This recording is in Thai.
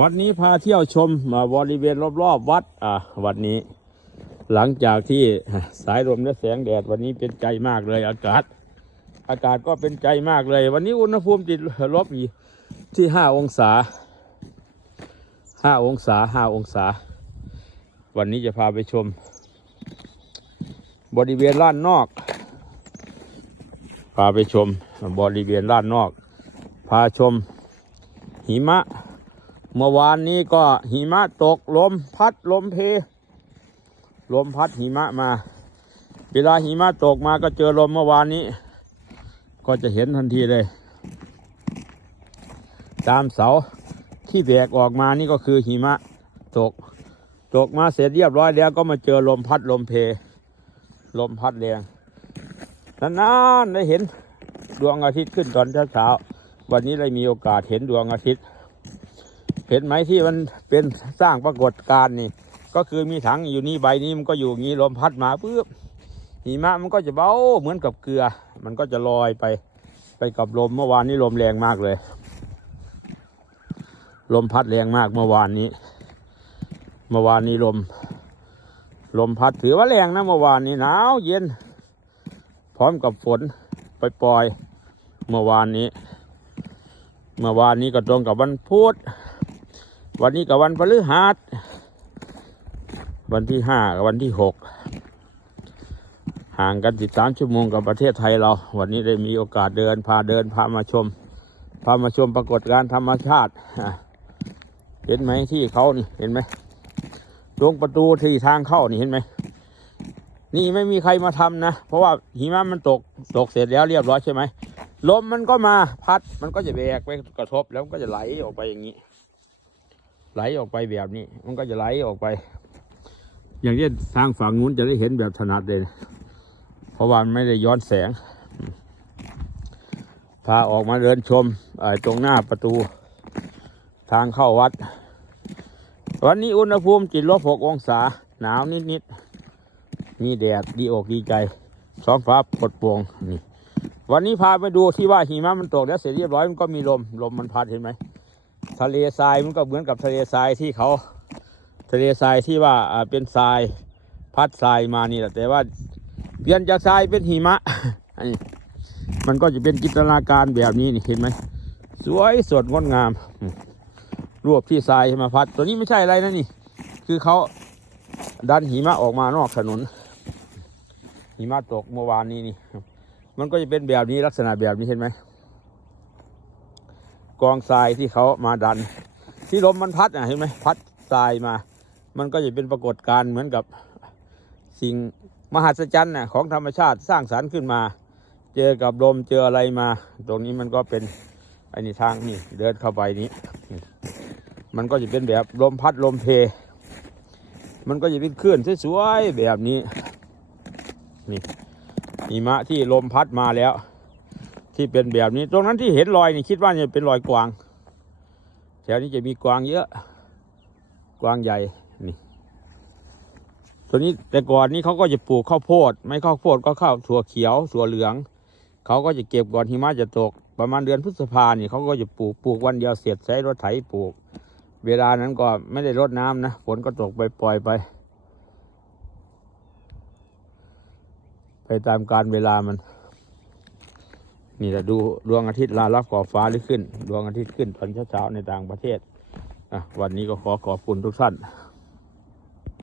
วัดนี้พาเที่ยวชมมาบริเวณรอบๆวัดอะวันนี้ หลังจากที่สายลมและแสงแดดวันนี้เป็นใจมากเลยอากาศ อากาศก็เป็นใจมากเลย วันนี้อุณหภูมิติดลบอยู่ที่ห้าองศาห้าองศาห้าองศา วันนี้จะพาไปชม บริเวณล้านนอก พาไปชมบริเวณล้านนอก พาชมหิมะ เมื่อวานนี้ก็หิมะตกลมพัดลมเพลมพัดหิมะมา เวลาหิมะตกมาก็เจอลมเมื่อวานนี้ ก็จะเห็นทันทีเลย ตามเสาที่แบกออกมานี่ก็คือหิมะตก ตกมาเสร็จเรียบร้อยแล้วก็มาเจอลมพัดลมเพ ลมพัดแรงนานๆได้เห็นดวงอาทิตย์ขึ้นตอนเช้าๆวันนี้ได้มีโอกาสเห็นดวงอาทิตย์ เห็นไหมที่มันเป็นสร้างปรากฏการณ์นี่ ก็คือมีถังอยู่นี่ใบนี้มันก็อยู่งนี้ลมพัดมาปุ๊บหิมะมันก็จะเบาเหมือนกับเกลือ มันก็จะลอยไปไปกับลมเมื่อวานนี้ลมแรงมากเลย ลมพัดแรงมากเมื่อวานนี้ เมื่อวานนี้ลม ลมพัดถือว่าแรงนะเมื่อวานนี้หนาวเย็น พร้อมกับฝนปปล่อยๆเมื่อวานนี้ เมื่อวานนี้ก็ตรงกับวันพุธ วันนี้กับวันพฤหัสวันที่ห้ากับวันที่หกห่างกันสิบสามชั่วโมงกับประเทศไทยเรา วันนี้ได้มีโอกาสเดินพาเดินพามาชม พามาชมปรากฏการธรรมชาติ เห็นไหมที่เขานี่เห็นไหมตรงประตูที่ทางเข้านี่เห็นไหมนี่ไม่มีใครมาทำนะ เพราะว่าหิมะมันตกตกเสร็จแล้วเรียบร้อยใช่ไหมลมมันก็มาพัดมันก็จะแบกไปกระทบแล้วก็จะไหลออกไปอย่างนี้ ไหลออกไปแบบนี้ มันก็จะไหลออกไป อย่างที่ทางฝั่งนู้นจะได้เห็นแบบถนัดเลย เพราะว่ามันไม่ได้ย้อนแสง พาออกมาเดินชมตรงหน้าประตู ทางเข้าวัด วันนี้อุณหภูมิจิตลบหกองศา หนาวนิดๆ มีแดดดีอกดีใจท้องฟ้าปลดปร่งนี่วันนี้พาไปดูที่ว่าหิมะมันตกแล้วเสร็จเรียบร้อยมันก็มีลม ลมมันพัดเห็นไหม ทะเลทรายมันก็เหมือนกับทะเลทรายที่เขาทะเลทรายที่ว่าเป็นทรายพัดทรายมานี่แหละแต่ว่าเปลี่ยนจากทรายเป็นหิมะอันนี้มันก็จะเป็นจินตนาการแบบนี้นี่เห็นไหมสวยสดงดงาม รวบที่ทรายมาพัด ตัวนี้ไม่ใช่อะไรนะนี่ คือเขาดันหิมะออกมานอกถนนหิมะตกเมื่อวานนี้นี่ มันก็จะเป็นแบบนี้ลักษณะแบบนี้เห็นไหม กองทรายที่เขามาดัน ที่ลมมันพัดอะเห็นไหมพัดทรายมา มันก็จะเป็นปรากฏการณ์เหมือนกับสิ่งมหัศจรรย์น่ะของธรรมชาติสร้างสรรค์ขึ้นมา เจอกับลมเจออะไรมา ตรงนี้มันก็เป็นไอ้นี่ทางนี่เดินเข้าไปนี้ มันก็จะเป็นแบบลมพัดลมเพมันก็จะเป็นคลื่นสวยๆแบบนี้ นี่หิมะที่ลมพัดมาแล้ว ที่เป็นแบบนี้ ตรงนั้นที่เห็นรอยนี่คิดว่าจะเป็นรอยกวาง แถวนี้จะมีกวางเยอะ กวางใหญ่นี่ตัวนี้แต่ก่อนนี้เขาก็จะปลูกข้าวโพด ไม่ข้าวโพดก็ข้าวถั่วเขียวถั่วเหลือง เขาก็จะเก็บก่อนหิมะจะตก ประมาณเดือนพฤษภาเนี่ยเขาก็จะปลูกปลูกวันเดียวเสร็จใช้รถไถปลูก เวลานั้นก็ไม่ได้รดน้ำนะฝนก็ตกไปปล่อยไป ไปตามการเวลามัน นี่แหละดูดวงอาทิตย์ลาลับขอบฟ้าหรือขึ้น ดวงอาทิตย์ขึ้นตอนเช้าๆในต่างประเทศอะวันนี้ก็ขอขอบคุณทุกท่าน